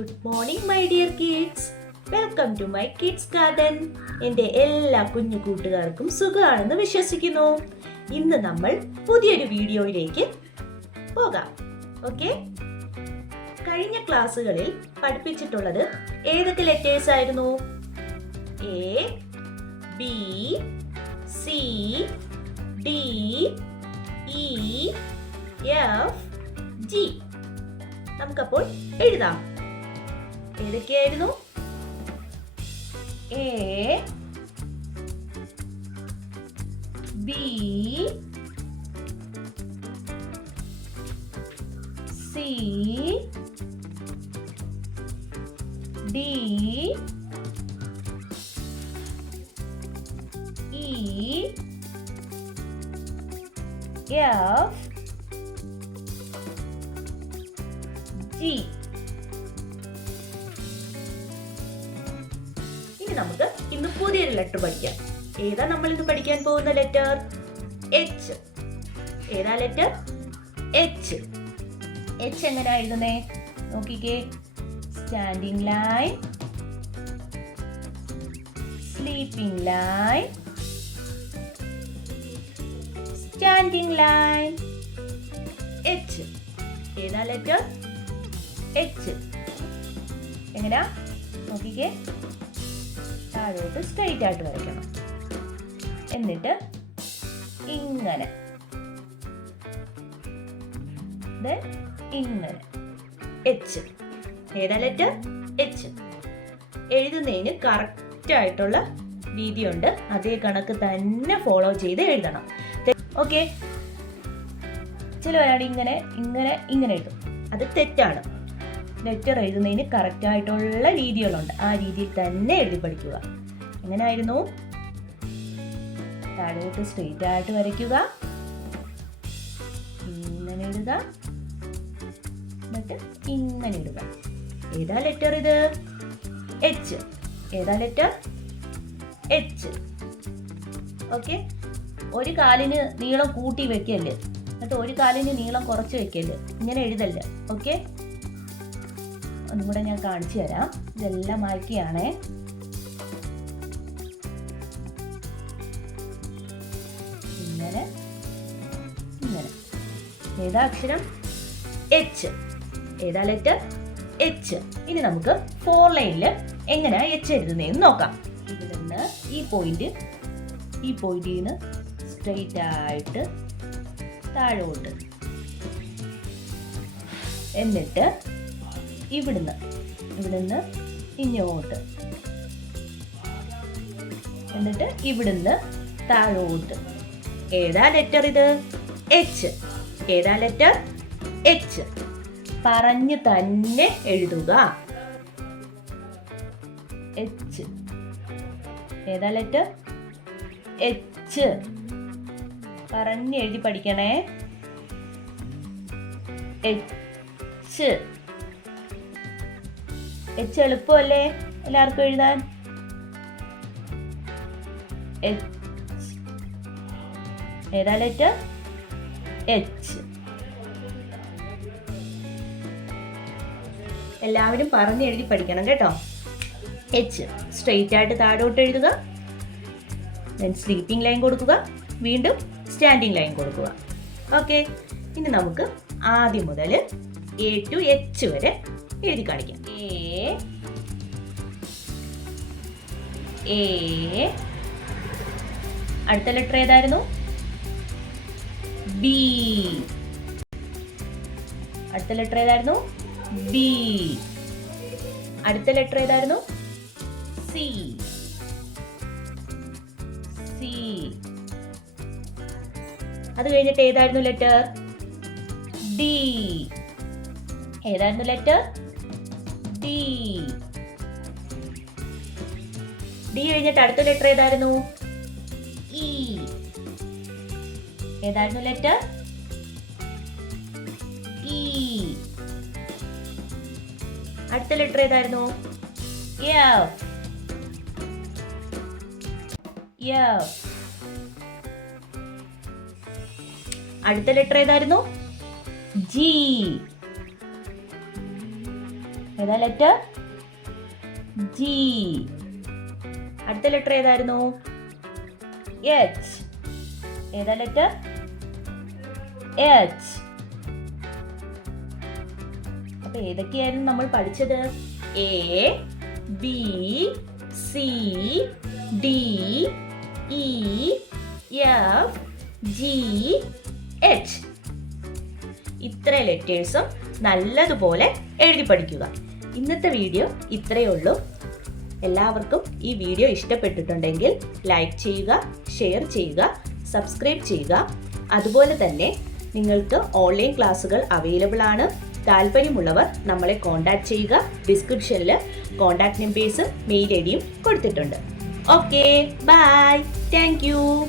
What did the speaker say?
Good morning my dear kids. Welcome to my kids garden. എൻ്റെ എല്ലാ കുഞ്ഞു കൂട്ടുകാർക്കും സുഖമാണെന്ന് വിശ്വസിക്കുന്നു. ഇന്ന് നമ്മൾ പുതിയൊരു വീഡിയോയിലേക്ക് പോകാം. ഓക്കെ? കഴിഞ്ഞ ക്ലാസ്സുകളിൽ പഠിപ്പിച്ചിട്ടുള്ളത് ഏതൊക്കെ ലെറ്റേഴ്സ് ആയിരുന്നു? A, B, C, D, E, F, G. നമുക്കപ്പോൾ എഴുതാം. ഏതൊക്കെയായിരുന്നു? A, B, C, D, E, F, G. ഇനി നമുക്ക് ഇന്ന് പുതിയൊരു ലെറ്റർ പഠിക്കാം. ഏതാ നമ്മൾ ഇന്ന് പഠിക്കാൻ പോകുന്ന ലെറ്റർ? എച്ച്. ഏതാ ലെറ്റർ? എച്ച്. എച്ച് എങ്ങനെ എഴുതുന്നേ? നോക്കിക്കേ. Standing line, sleeping line, standing line. H. ഏതാ ലെറ്റർ? എച്ച്. എങ്ങനെയാ? നോക്കിക്കേ. താഴോട്ട് സ്ട്രെയിറ്റ് ആയിട്ട് വരയ്ക്കണം. എന്നിട്ട് ഇങ്ങനെ ഇങ്ങനെ. എച്ച്. ഏതാ ലെറ്റർ? എച്ച്. എഴുതുന്നതിന് കറക്റ്റ് ആയിട്ടുള്ള രീതിയുണ്ട്. അതേ കണക്ക് തന്നെ ഫോളോ ചെയ്ത് എഴുതണം. ഓക്കെ? ചിലവരാണ് ഇങ്ങനെ ഇങ്ങനെ ഇങ്ങനെ എഴുതും. അത് തെറ്റാണ്. ലെറ്റർ എഴുതുന്നതിന് കറക്റ്റ് ആയിട്ടുള്ള രീതികളുണ്ട്. ആ രീതിയിൽ തന്നെ എഴുതി പഠിക്കുക. എങ്ങനെയായിരുന്നു? താഴോട്ട് സ്ട്രെയിറ്റ് ആയിട്ട് വരയ്ക്കുക, ഇങ്ങനെ ഇടുക, എന്നിട്ട് ഇങ്ങനെ ഇടുക. ഏതാ ലെറ്റർ ഇത്? എച്ച്. ഏതാ ലെറ്റർ? എച്ച്. ഓക്കെ? ഒരു കാലിന് നീളം കൂട്ടി വെക്കല്ലേ, എന്നിട്ട് ഒരു കാലിന് നീളം കുറച്ച് വെക്കല്ലേ. ഇങ്ങനെ എഴുതല്ലേ. ഓക്കെ? ഒന്നും കൂടെ ഞാൻ കാണിച്ചു തരാം. ഇതെല്ലാം മായ്ക്കുകയാണേ. ഇങ്ങനെ ഇങ്ങനെ. ഏതാ അക്ഷരം? എച്ച്. ഏതാ ലെറ്റർ? എച്ച്. ഇനി നമുക്ക് 4 ലൈനിൽ എങ്ങനെയാ എച്ച് എഴുതുന്നതെന്ന് നോക്കാം. ഇവിടെ നിന്ന് ഈ പോയിന്റിൽ നിന്ന് സ്ട്രെയിറ്റ് ആയിട്ട് താഴോട്ട്, എന്നിട്ട് ഇവിടുന്ന് ഇങ്ങോട്ട്, എന്നിട്ട് ഇവിടുന്ന് താഴോട്ട്. ഏതാ ലെറ്റർ ഇത്? എച്ച്. ഏതാ ലെറ്റർ? എച്ച്. പറഞ്ഞു തന്നെ എഴുതുക. എച്ച്. ഏതാ ലെറ്റർ? എച്ച്. പറഞ്ഞ് എഴുതി പഠിക്കണേ. എച്ച്. എച്ച് എളുപ്പമല്ലേ എല്ലാവർക്കും എഴുതാൻ? ഏതാ ലെറ്റർ? എച്ച്. എല്ലാവരും പറഞ്ഞ് എഴുതി പഠിക്കണം കേട്ടോ. എച്ച്. സ്ട്രെയിറ്റ് ആയിട്ട് താഴോട്ട് എഴുതുക, സ്ലീപ്പിംഗ് ലൈൻ കൊടുക്കുക, വീണ്ടും സ്റ്റാൻഡിംഗ് ലൈൻ കൊടുക്കുക. ഓക്കെ? ഇനി നമുക്ക് ആദ്യം മുതൽ എ ടു എച്ച് വരെ എഴുതി കാണിക്കാം. എ. അടുത്ത ലെറ്റർ ഏതായിരുന്നു? ബി. അടുത്ത ലെറ്റർ ഏതായിരുന്നു? ബി. അടുത്ത ലെറ്റർ ഏതായിരുന്നു? സി. സി. അത് കഴിഞ്ഞിട്ട് ഏതായിരുന്നു ലെറ്റർ? ഡി. ഏതായിരുന്നു ലെറ്റർ? ഡി. ഡി കഴിഞ്ഞിട്ട് അടുത്ത ലെറ്റർ ഏതായിരുന്നു? ഇ. ഏതായിരുന്നു ലെറ്റർ? ഇ. അടുത്ത ലെറ്റർ ഏതായിരുന്നു? എഫ്. എഫ്. അടുത്ത ലെറ്റർ ഏതായിരുന്നു? ജി. ഏതാ ലെറ്റർ? ജി. അടുത്ത ലെറ്റർ ഏതായിരുന്നു? എച്ച്. ഏതാ ലെറ്റർ? എച്ച്. അപ്പൊ ഏതൊക്കെയായിരുന്നു നമ്മൾ പഠിച്ചത്? A, B, C, D, E, F, G, H. ഇത്ര ലെറ്റേഴ്സും നല്ലതുപോലെ എഴുതി പഠിക്കുക. ഇന്നത്തെ വീഡിയോ ഇത്രയേ ഉള്ളൂ. എല്ലാവർക്കും ഈ വീഡിയോ ഇഷ്ടപ്പെട്ടിട്ടുണ്ടെങ്കിൽ ലൈക്ക് ചെയ്യുക, ഷെയർ ചെയ്യുക, സബ്സ്ക്രൈബ് ചെയ്യുക. അതുപോലെ തന്നെ നിങ്ങൾക്ക് ഓൺലൈൻ ക്ലാസ്സുകൾ അവൈലബിൾ ആണ്. താല്പര്യമുള്ളവർ നമ്മളെ കോൺടാക്ട് ചെയ്യുക. ഡിസ്ക്രിപ്ഷനിൽ കോൺടാക്ട് നമ്പേഴ്സും മെയിൽ ഐ ഡിയും കൊടുത്തിട്ടുണ്ട്. Okay, bye. Thank U.